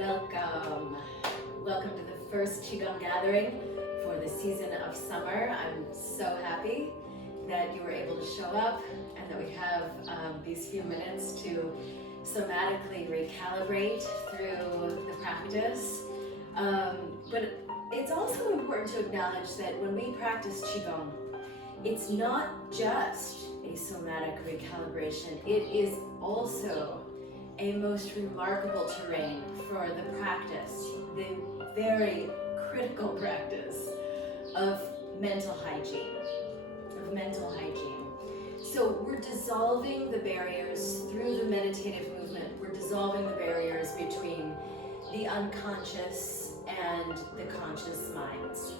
Welcome. Welcome to the first Qigong gathering for the season of summer. I'm so happy that you were able to show up and that we have these few minutes to somatically recalibrate through the practice. But it's also important to acknowledge that when we practice Qigong, it's not just a somatic recalibration, it is also a most remarkable terrain for the practice, the very critical practice of mental hygiene, So we're dissolving the barriers through the meditative movement. We're dissolving the barriers between the unconscious and the conscious minds.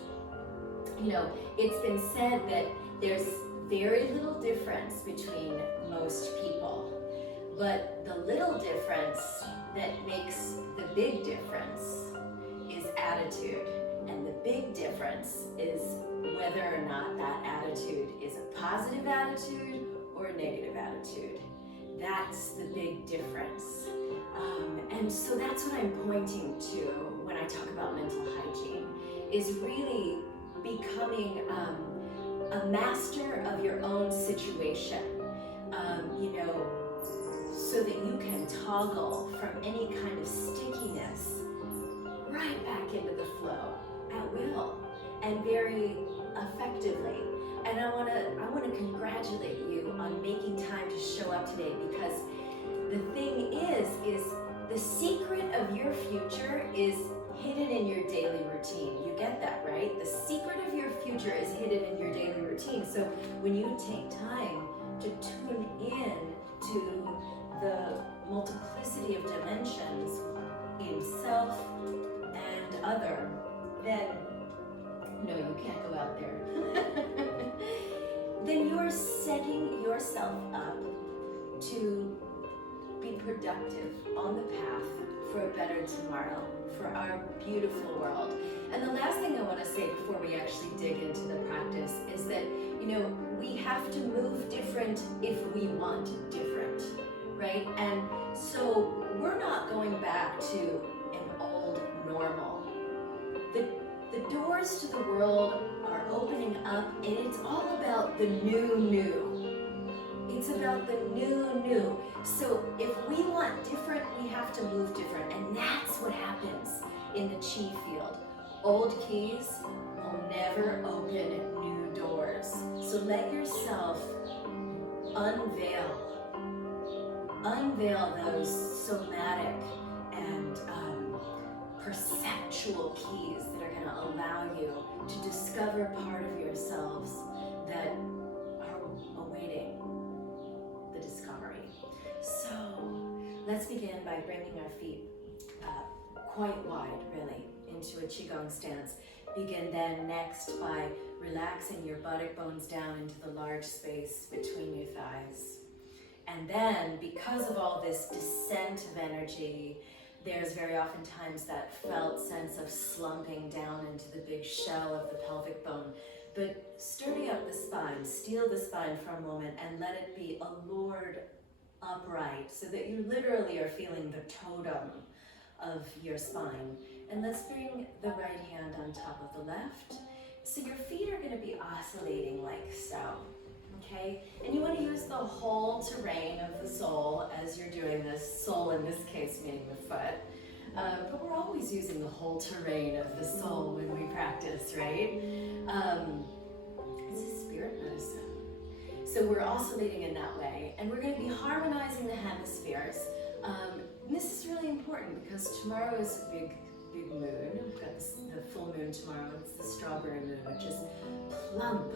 You know, it's been said that there's very little difference between most people. But the little difference that makes the big difference is attitude. And the big difference is whether or not that attitude is a positive attitude or a negative attitude. That's the big difference. And so that's what I'm pointing to when I talk about mental hygiene, is really becoming a master of your own situation. So that you can toggle from any kind of stickiness right back into the flow at will and very effectively. And I want to congratulate you on making time to show up today, because the thing is the secret of your future is hidden in your daily routine. You get that, right? The secret of your future is hidden in your daily routine. So when you take time to tune in to the multiplicity of dimensions in self and other, then no, you can't go out there. Then you're setting yourself up to be productive on the path for a better tomorrow, for our beautiful world. And the last thing I want to say before we actually dig into the practice is that, we have to move different if we want different. Right? And so we're not going back to an old normal. The doors to the world are opening up, and it's all about the new. It's about the new. So if we want different, we have to move different. And that's what happens in the Qi field. Old keys will never open new doors. So let yourself unveil those somatic and perceptual keys that are going to allow you to discover part of yourselves that are awaiting the discovery. So let's begin by bringing our feet quite wide, really, into a Qigong stance. Begin then next by relaxing your buttock bones down into the large space between your thighs. And then, because of all this descent of energy, there's very often times that felt sense of slumping down into the big shell of the pelvic bone. But sturdy up the spine, steel the spine for a moment, and let it be allured upright so that you literally are feeling the totem of your spine. And let's bring the right hand on top of the left. So your feet are going to be oscillating like so. Okay, and you want to use the whole terrain of the sole as you're doing this. Sole in this case meaning the foot. But we're always using the whole terrain of the sole when we practice, right? This is spirit medicine. So we're oscillating in that way, and we're going to be harmonizing the hemispheres. And this is really important because tomorrow is a big moon. We've got the full moon tomorrow. It's the strawberry moon, which is plump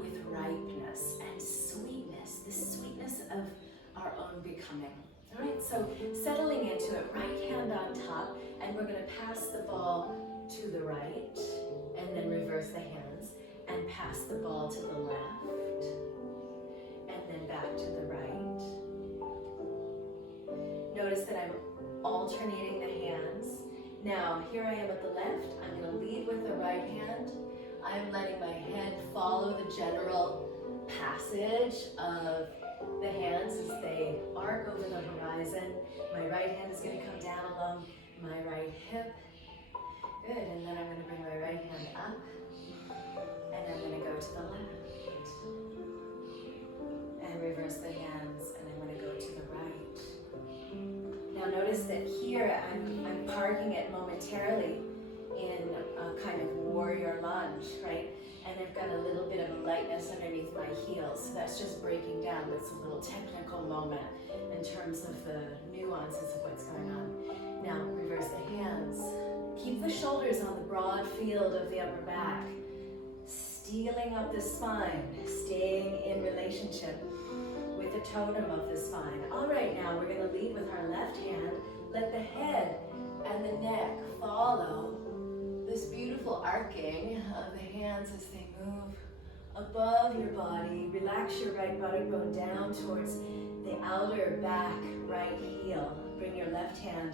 with ripeness and sweetness, the sweetness of our own becoming. All right, so settling into it, right hand on top, and we're going to pass the ball to the right, and then reverse the hands, and pass the ball to the left, and then back to the right. Notice that I'm alternating the hands. Now, here I am at the left. I'm going to lead with the right hand. I'm letting my head follow the general passage of the hands as they arc over the horizon. My right hand is going to come down along my right hip. Good, and then I'm going to bring my right hand up, and I'm going to go to the left, and reverse the hands, and I'm going to go to the right. Now notice that here I'm parking it momentarily in a kind of warrior lunge, right? And I've got a little bit of a lightness underneath my heels, so that's just breaking down. That's a little technical moment in terms of the nuances of what's going on. Now reverse the hands. Keep the shoulders on the broad field of the upper back, stealing up the spine, staying in relationship with the totem of the spine. All right, now we're going to lead with our left hand. Let the head and the neck follow this beautiful arcing of the hands as they move above your body. Relax your right buttock bone down towards the outer back right heel. Bring your left hand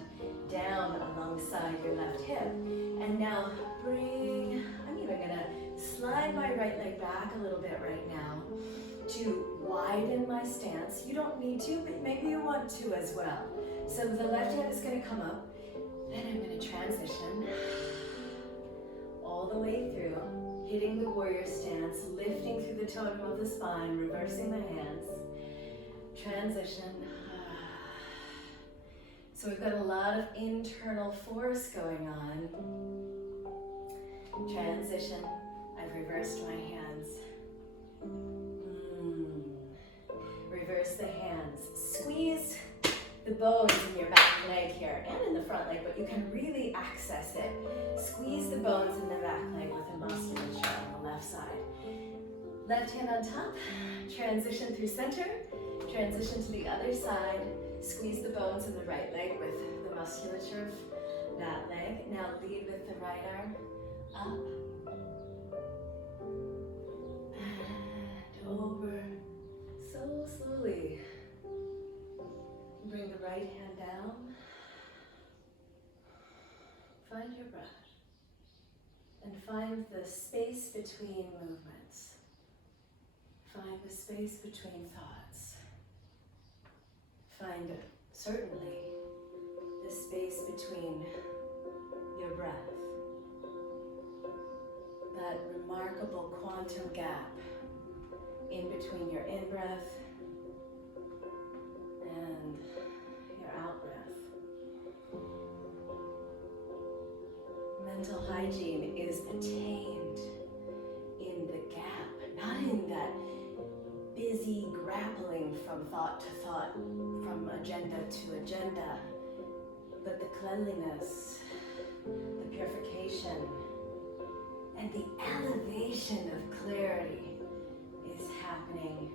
down alongside your left hip. And now I'm even gonna slide my right leg back a little bit right now to widen my stance. You don't need to, but maybe you want to as well. So the left hand is gonna come up, then I'm gonna transition all the way through, hitting the warrior stance, lifting through the totem of the spine, reversing the hands, transition. So we've got a lot of internal force going on. Transition, I've reversed my hands. Reverse the hands. Squeeze the bones in your back leg here and in the front leg, but you can really access it. Squeeze the bones in the back leg with the musculature on the left side. Left hand on top, transition through center, transition to the other side, squeeze the bones in the right leg with the musculature of that leg. Now lead with the right arm up and over, so slowly. Bring the right hand down. Find your breath and find the space between movements. Find the space between thoughts. Find certainly the space between your breath. That remarkable quantum gap in between your in-breath and your out-breath. Mental hygiene is attained in the gap, not in that busy grappling from thought to thought, from agenda to agenda, but the cleanliness, the purification, and the elevation of clarity is happening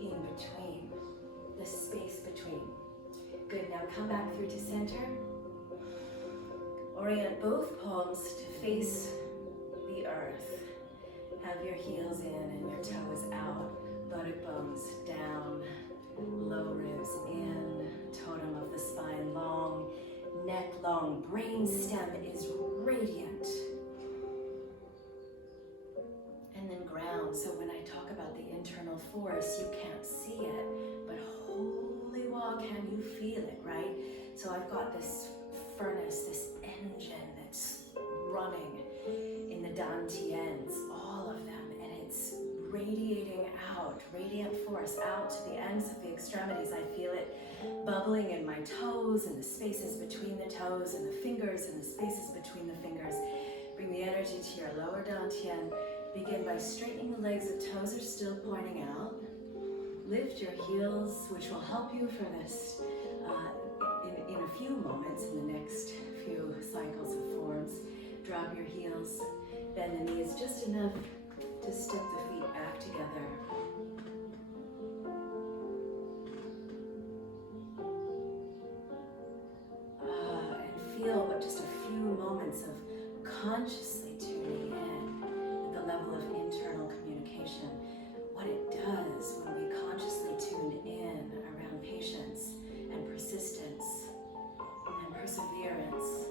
in between, the space between. Good, now come back through to center. Orient both palms to face the earth. Have your heels in and your toes out, buttock bones down, low ribs in, totem of the spine long, neck long, brain stem is radiant. And then ground. So when I talk about the internal force, you can't see it, but holy wow, can you feel it, right? So I've got this furnace, this engine that's running in the dantians, all of them, and it's radiating out, radiant force out to the ends of the extremities. I feel it bubbling in my toes and the spaces between the toes and the fingers and the spaces between the fingers. Bring the energy to your lower dantian. Begin by straightening the legs. The toes are still pointing out. Lift your heels, which will help you for this in a few moments in the next few cycles of forms. Drop your heels, bend the knees just enough to step the feet back together. And feel what just a few moments of consciously tuning in at the level of internal communication, what it does when we consciously tune in around patience and persistence and perseverance.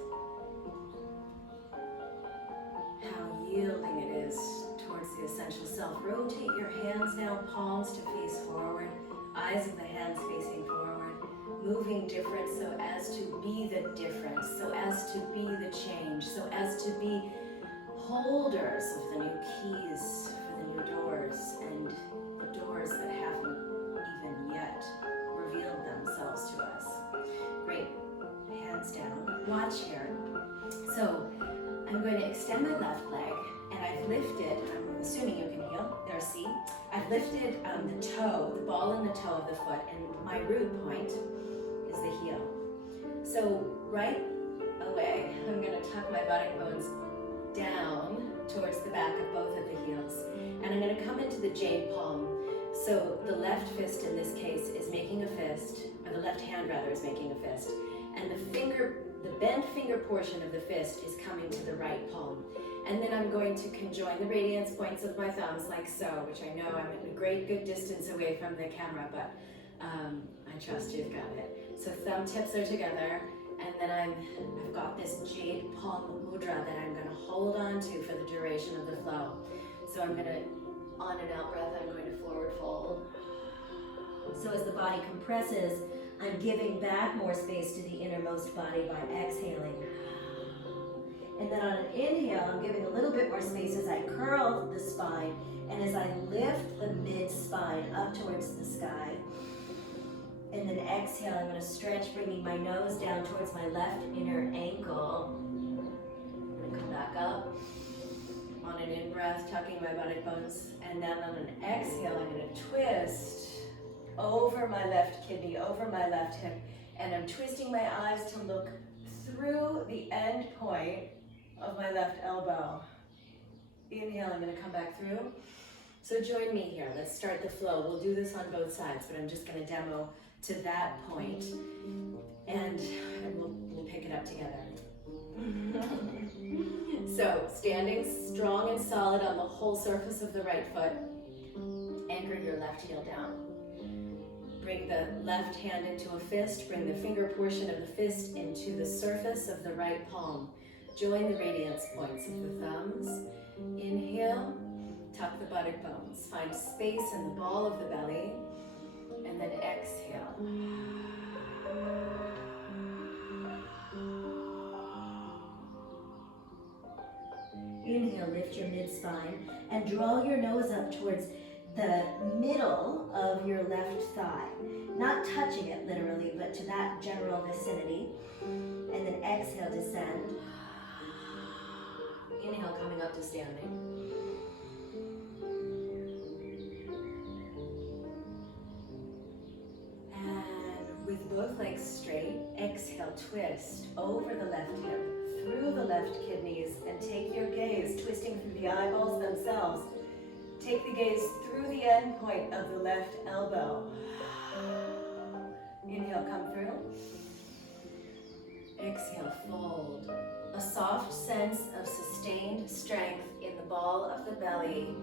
How yielding it is towards the essential self. Rotate your hands now, palms to face forward, eyes of the hands facing forward. moving different so as to be the difference, so as to be the change, so as to be holders of the new keys for the new doors, and the doors that haven't even yet revealed themselves to us. Great. Hands down. Watch here. So I'm going to extend my left leg, and I've lifted, I'm assuming you can heel, there, see? I've lifted the toe, the ball and the toe of the foot, and my root point is the heel. So right away, I'm going to tuck my buttock bones down towards the back of both of the heels, and I'm going to come into the jade palm. So the left fist in this case is making a fist, or the left hand rather is making a fist, and the bent finger portion of the fist is coming to the right palm. And then I'm going to conjoin the radiance points of my thumbs like so, which I know I'm at a great good distance away from the camera, but I trust you've got it. So thumb tips are together, and then I've got this jade palm mudra that I'm going to hold on to for the duration of the flow. So I'm going to, on and out breath, I'm going to forward fold. So as the body compresses, I'm giving back more space to the innermost body by exhaling. And then on an inhale, I'm giving a little bit more space as I curl the spine and as I lift the mid-spine up towards the sky. And then exhale, I'm going to stretch, bringing my nose down towards my left inner ankle. I'm going to come back up. On an in-breath, tucking my buttock bones. And then on an exhale, I'm going to twist over my left kidney, over my left hip. And I'm twisting my eyes to look through the end point of my left elbow. Inhale, I'm going to come back through. So join me here. Let's start the flow. We'll do this on both sides, but I'm just going to demo to that point, and we'll pick it up together. So standing strong and solid on the whole surface of the right foot, anchor your left heel down. Bring the left hand into a fist, bring the finger portion of the fist into the surface of the right palm. Join the radiance points of the thumbs. Inhale, tuck the buttock bones. Find space in the ball of the belly, and then exhale. Inhale, lift your mid-spine and draw your nose up towards the middle of your left thigh. Not touching it literally, but to that general vicinity. And then exhale, descend. Inhale, coming up to standing. And with both legs straight, exhale, twist over the left hip, through the left kidneys, and take your gaze, twisting through the eyeballs themselves. Take the gaze through the end point of the left elbow. Inhale, come through. Exhale, fold. A soft sense of sustained strength in the ball of the belly,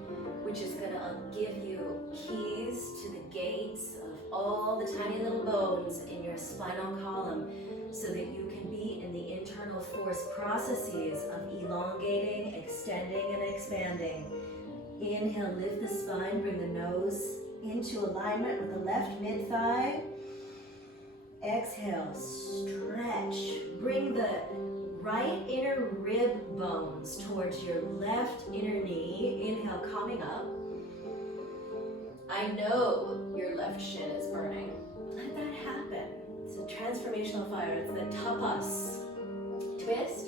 which is going to give you keys to the gates of all the tiny little bones in your spinal column, so that you can be in the internal force processes of elongating, extending, and expanding. Inhale, lift the spine, bring the nose into alignment with the left mid-thigh. Exhale, stretch. Bring the right inner rib bones towards your left inner knee. Inhale, coming up. I know your left shin is burning. Let that happen. It's a transformational fire. It's the tapas. Twist.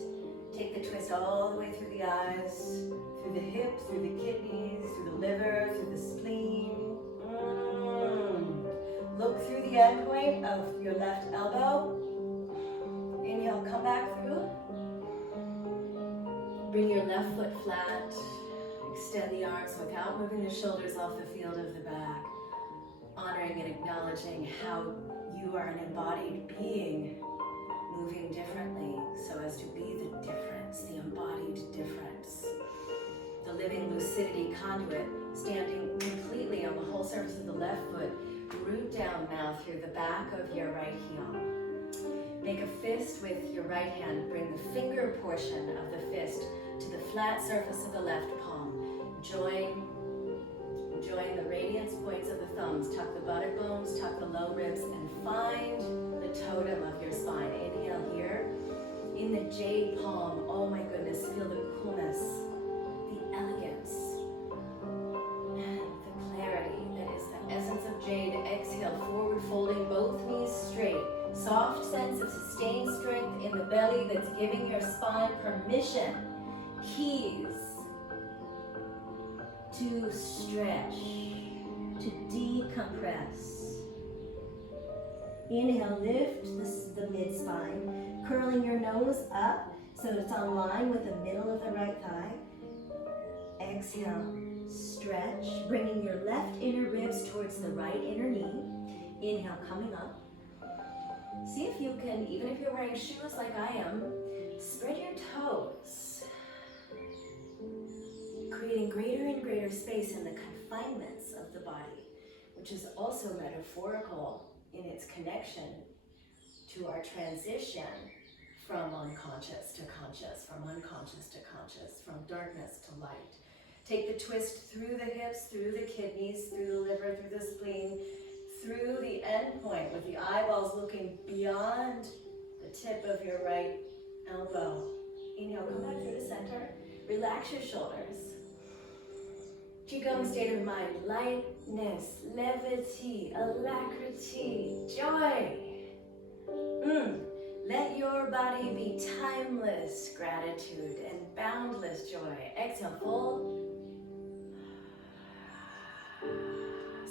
Take the twist all the way through the eyes, through the hip, through the kidneys, through the liver, through the spleen. Look through the end point of your left elbow. Inhale, come back through. Bring your left foot flat. Extend the arms without moving the shoulders off the field of the back. Honoring and acknowledging how you are an embodied being, moving differently so as to be the difference, the embodied difference. The living lucidity conduit, standing completely on the whole surface of the left foot, root down now through the back of your right heel. Make a fist with your right hand. Bring the finger portion of the fist to the flat surface of the left palm. Join Join the radiance points of the thumbs. Tuck the buttock bones, tuck the low ribs, and find the totem of your spine. Inhale here. In the jade palm, oh my goodness, feel the coolness, the elegance, and the clarity that is the essence of jade. Exhale, forward folding both knees straight. Soft sense of sustained strength in the belly that's giving your spine permission, keys to stretch, to decompress. Inhale, lift the mid-spine, curling your nose up so it's on line with the middle of the right thigh. Exhale, stretch, bringing your left inner ribs towards the right inner knee. Inhale, coming up. See if you can, even if you're wearing shoes like I am, spread your toes, creating greater and greater space in the confinements of the body, which is also metaphorical in its connection to our transition from unconscious to conscious, from unconscious to conscious, from darkness to light. Take the twist through the hips, through the kidneys, through the liver, through the spleen, through the end point with the eyeballs looking beyond the tip of your right elbow. Inhale, come back through the center. Relax your shoulders. Qigong state of mind, lightness, levity, alacrity, joy. Let your body be timeless gratitude and boundless joy. Exhale, fold.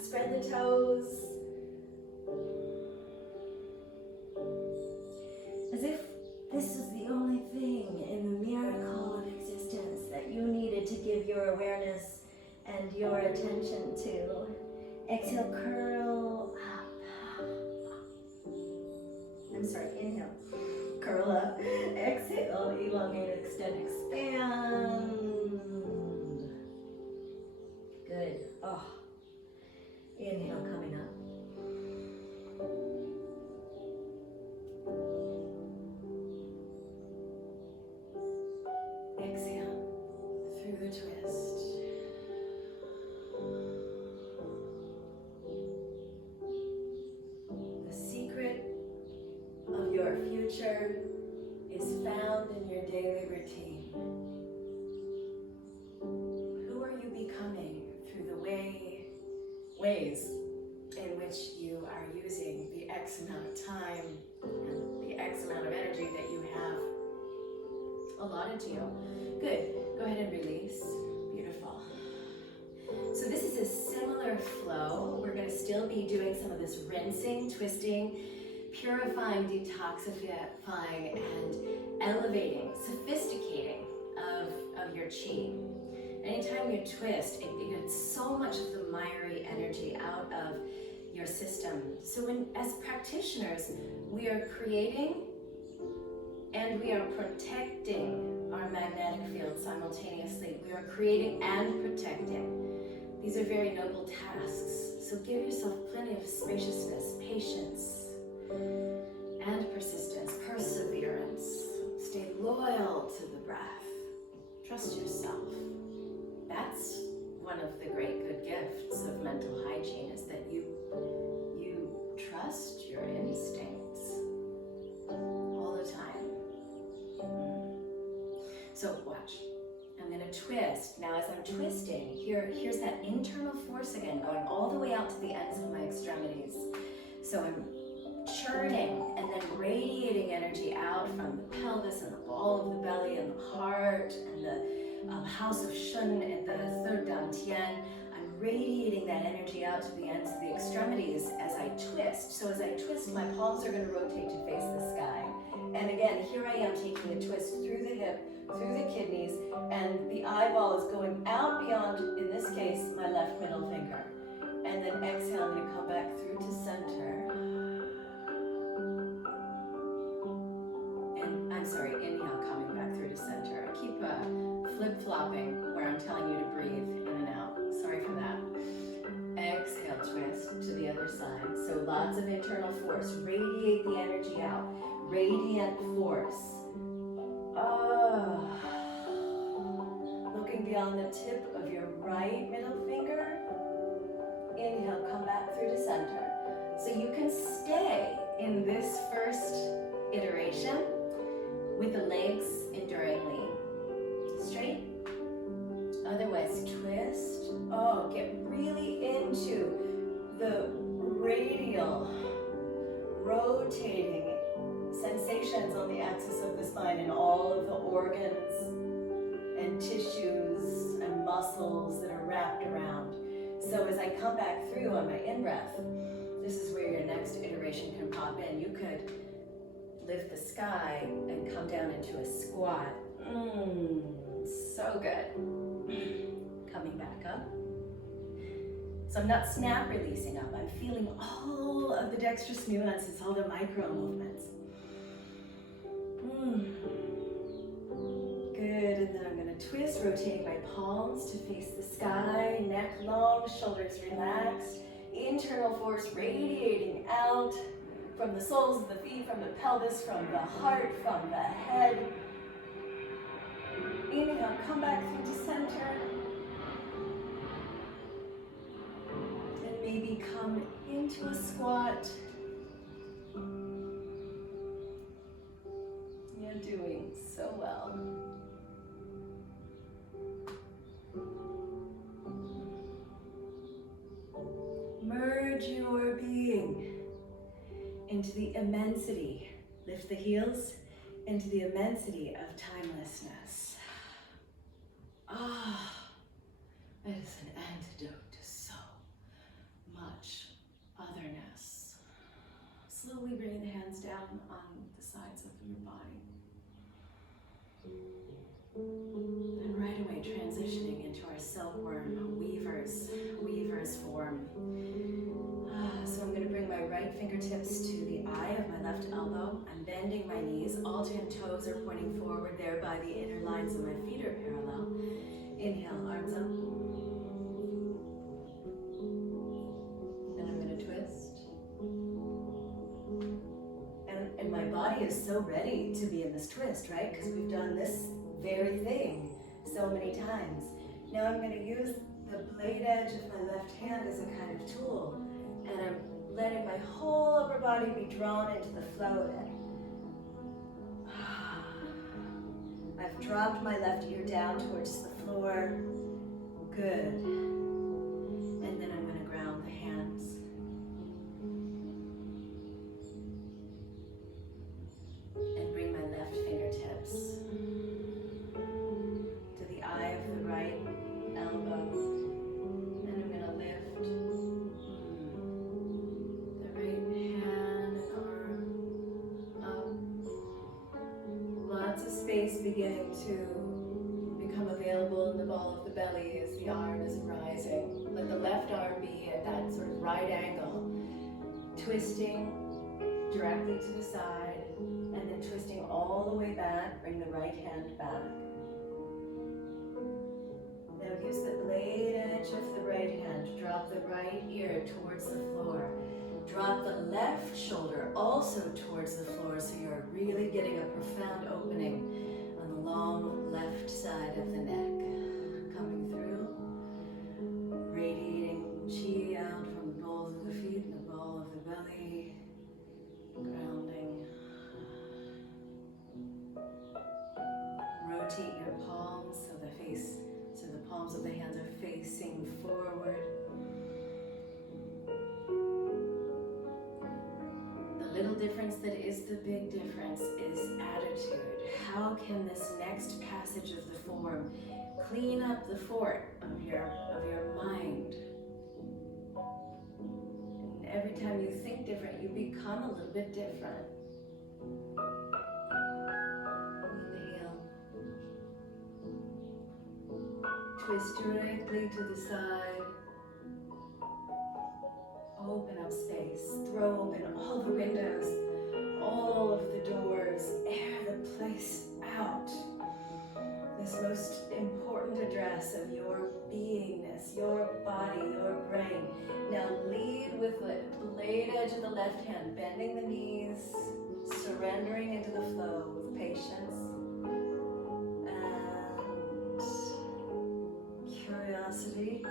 Spread the toes. As if this is the only thing in the miracle of existence that you needed to give your awareness and your attention to. Exhale, curl up. I'm sorry, inhale. Curl up. Exhale, elongate, extend, expand. Good. Oh. Inhale, coming up. Exhale through the twist. The secret of your future is found in your daily routine. Who are you becoming through the ways in which you are using the X amount of time and the X amount of energy that you have allotted to you? Good. Go ahead and release. Beautiful. So this is a similar flow. We're going to still be doing some of this rinsing, twisting, purifying, detoxifying, and elevating, sophisticating of your chi. Anytime you twist, it gets so much of the miry energy out of your system. So as practitioners, we are creating and we are protecting our magnetic field simultaneously. We are creating and protecting. These are very noble tasks. So give yourself plenty of spaciousness, patience, and persistence, perseverance. Stay loyal to the breath. Trust yourself. That's one of the great good gifts of mental hygiene, is that you trust your instincts all the time. So watch. I'm going to twist. Now as I'm twisting, here's that internal force again, going all the way out to the ends of my extremities. So I'm churning and then radiating energy out from the pelvis and the ball of the belly and the heart and the house of Shun and the third dantian. I'm radiating that energy out to the ends of the extremities as I twist. So as I twist, my palms are going to rotate to face the sky. And again, here I am taking a twist through the hip, through the kidneys, and the eyeball is going out beyond, in this case, my left middle finger. And then exhale, I'm going to come back through to center. And I'm sorry, inhale, coming back through to center. I keep flip-flopping where I'm telling you to breathe in and out. Sorry for that. Exhale, twist to the other side. So lots of internal force. Radiate the energy out. Radiant force. Looking beyond the tip of your right middle finger Inhale, come back through to center. So you can stay in this first iteration with the legs enduringly straight. Otherwise, twist. Oh, get really into the radial, rotating sensations on the axis of the spine and all of the organs and tissues and muscles that are wrapped around. So as I come back through on my in-breath, this is where your next iteration can pop in. You could lift the sky and come down into a squat. So good. Coming back up. So I'm not snap releasing up. I'm feeling all of the dexterous nuances, all the micro movements. Good, and then I'm going to twist, rotating my palms to face the sky, neck long, shoulders relaxed, internal force radiating out from the soles of the feet, from the pelvis, from the heart, from the head. Inhale, come back through to center. And maybe come into a squat. You're doing so well. Merge your being into the immensity. Lift the heels into the immensity of timelessness. It is an antidote to so much otherness. Slowly bringing the hands down on the sides of your body. And right away transitioning into our silkworm weaver's form. So I'm going to bring my right fingertips to the eye of my left elbow. I'm bending my knees. All 10 toes are pointing forward, thereby the inner lines of my feet are parallel. Inhale, arms up. And I'm going to twist. And my body is so ready to be in this twist, right? Because we've done this very thing so many times. Now I'm going to use the blade edge of my left hand as a kind of tool. And I'm letting my whole upper body be drawn into the flow of it. I've dropped my left ear down towards the floor. Good. And then I'm going to ground the hands. And bring my left fingertips to the eye of the right elbow. And I'm going to lift the right hand and arm up. Lots of space beginning to become available in the ball of the belly as the arm is rising. Let the left arm be at that sort of right angle, twisting directly to the side, and then twisting all the way back. Bring the right hand back. Now use the blade edge of the right hand. Drop the right ear towards the floor. Drop the left shoulder also towards the floor, so you're really getting a profound opening on the long left side of the neck. Coming through, radiating chi out from the balls of the feet and the ball of the belly. Grounding. Rotate your palms so the palms of the hands are facing forward. The little difference that is the big difference is attitude. How can this next passage of the form clean up the fort of your mind? And every time you think different, you become a little bit different. Inhale. Twist directly to the side. Open up space. Throw open all the windows, all of the doors. Air the place out. This most important address of your beingness, your body, your brain. Now lead with the blade edge of the left hand, bending the knees, surrendering into the flow with patience and curiosity.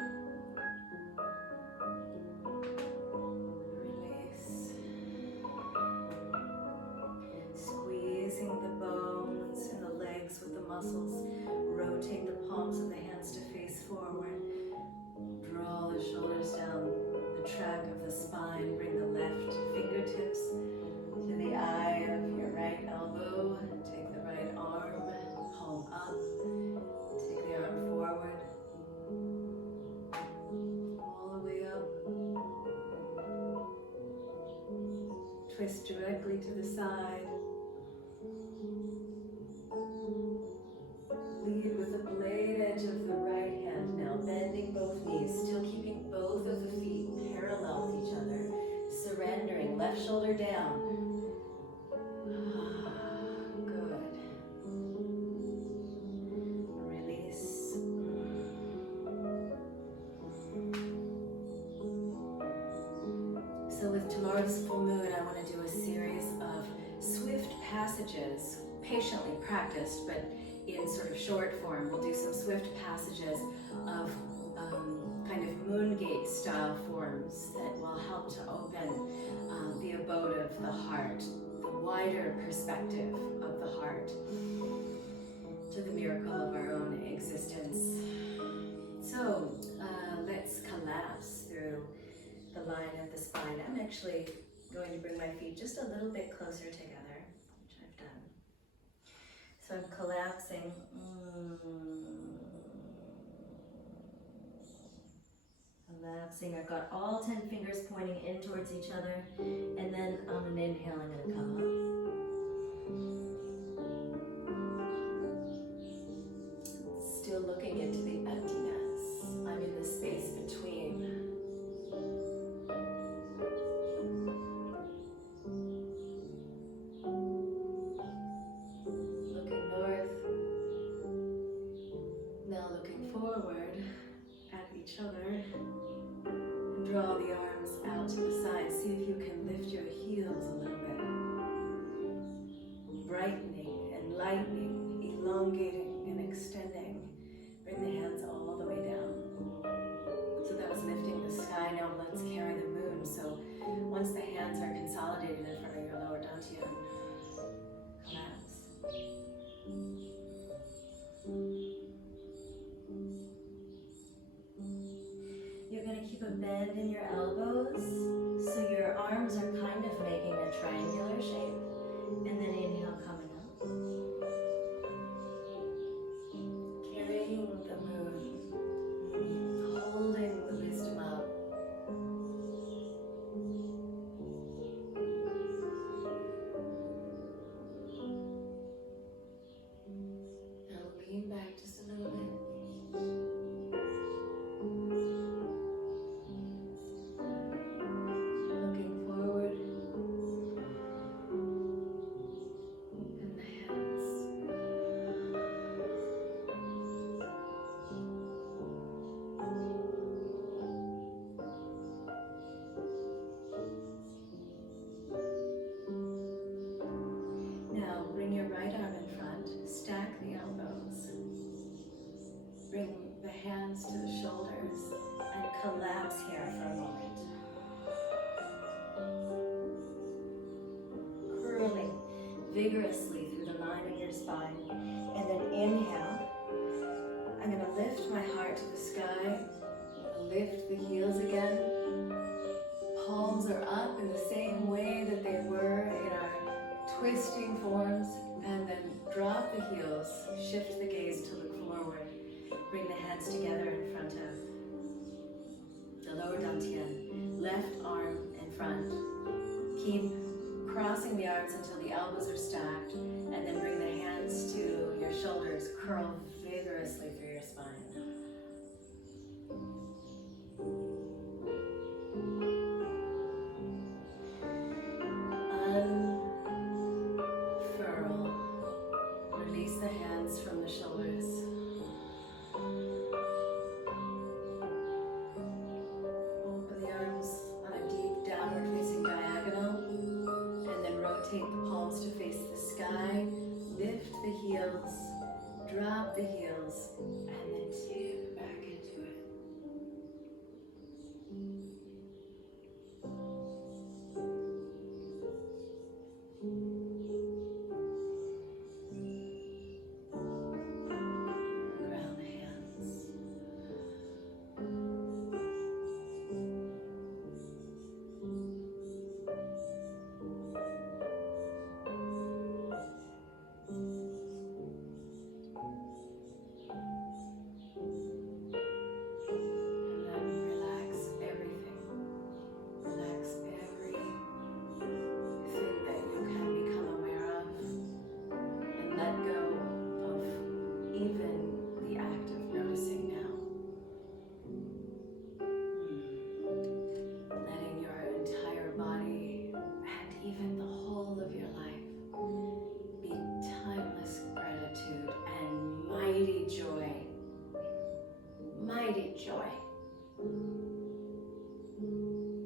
twist directly to the side. Lead with the blade edge of the right hand now, bending both knees, still keeping both of the feet parallel with each other. Surrendering, left shoulder down. Good. Release. So with tomorrow's full moon, I want to do a series of swift passages, patiently practiced, but in sort of short form. We'll do some swift passages of kind of moon gate style forms that will help to open the abode of the heart, the wider perspective of the heart, to the miracle of our own existence. So let's collapse through the line of the spine. I'm actually going to bring my feet just a little bit closer together, which I've done. So I'm collapsing. Collapsing. I've got all 10 fingers pointing in towards each other, and then on an inhale, I'm going to come up. Still looking into the emptiness. I'm in the space between. Looking north. Now looking forward at each other. Draw the arms out to the side. See if you can lift your heels a little bit. Brightening, enlightening, elongating, and extending. Bring the hands all the way down. So that was lifting the sky. Now let's carry the moon. So once the hands are consolidated in front of your lower dantian, collapse. You're going to keep a bend in your elbows, so your arms are kind of making a triangular shape, and then inhale, coming up. Carrying the moon, holding the wisdom up. Now lean back just a little bit. Bring your right arm in front, stack the elbows. Bring the hands to the shoulders and collapse here for a moment. Curling vigorously through the line of your spine. And then inhale. I'm going to lift my heart to the sky. Lift the heels again. Palms are up in the same way that they were in our twisting forms, and then drop the heels, shift the gaze to look forward. Bring the hands together in front of the lower dantian, left arm in front. Keep crossing the arms until the elbows are stacked, and then bring the hands to your shoulders, curl vigorously through your spine. Release the hands from the shoulders. Open the arms on a deep downward facing diagonal, and then rotate the palms to face the sky. Lift the heels, drop the heels, and then tip back into it.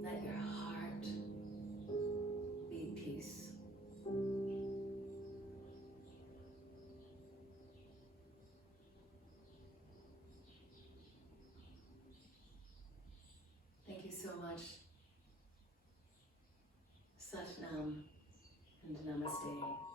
Let your heart be peace. Thank you so much. Sat Nam and Namaste.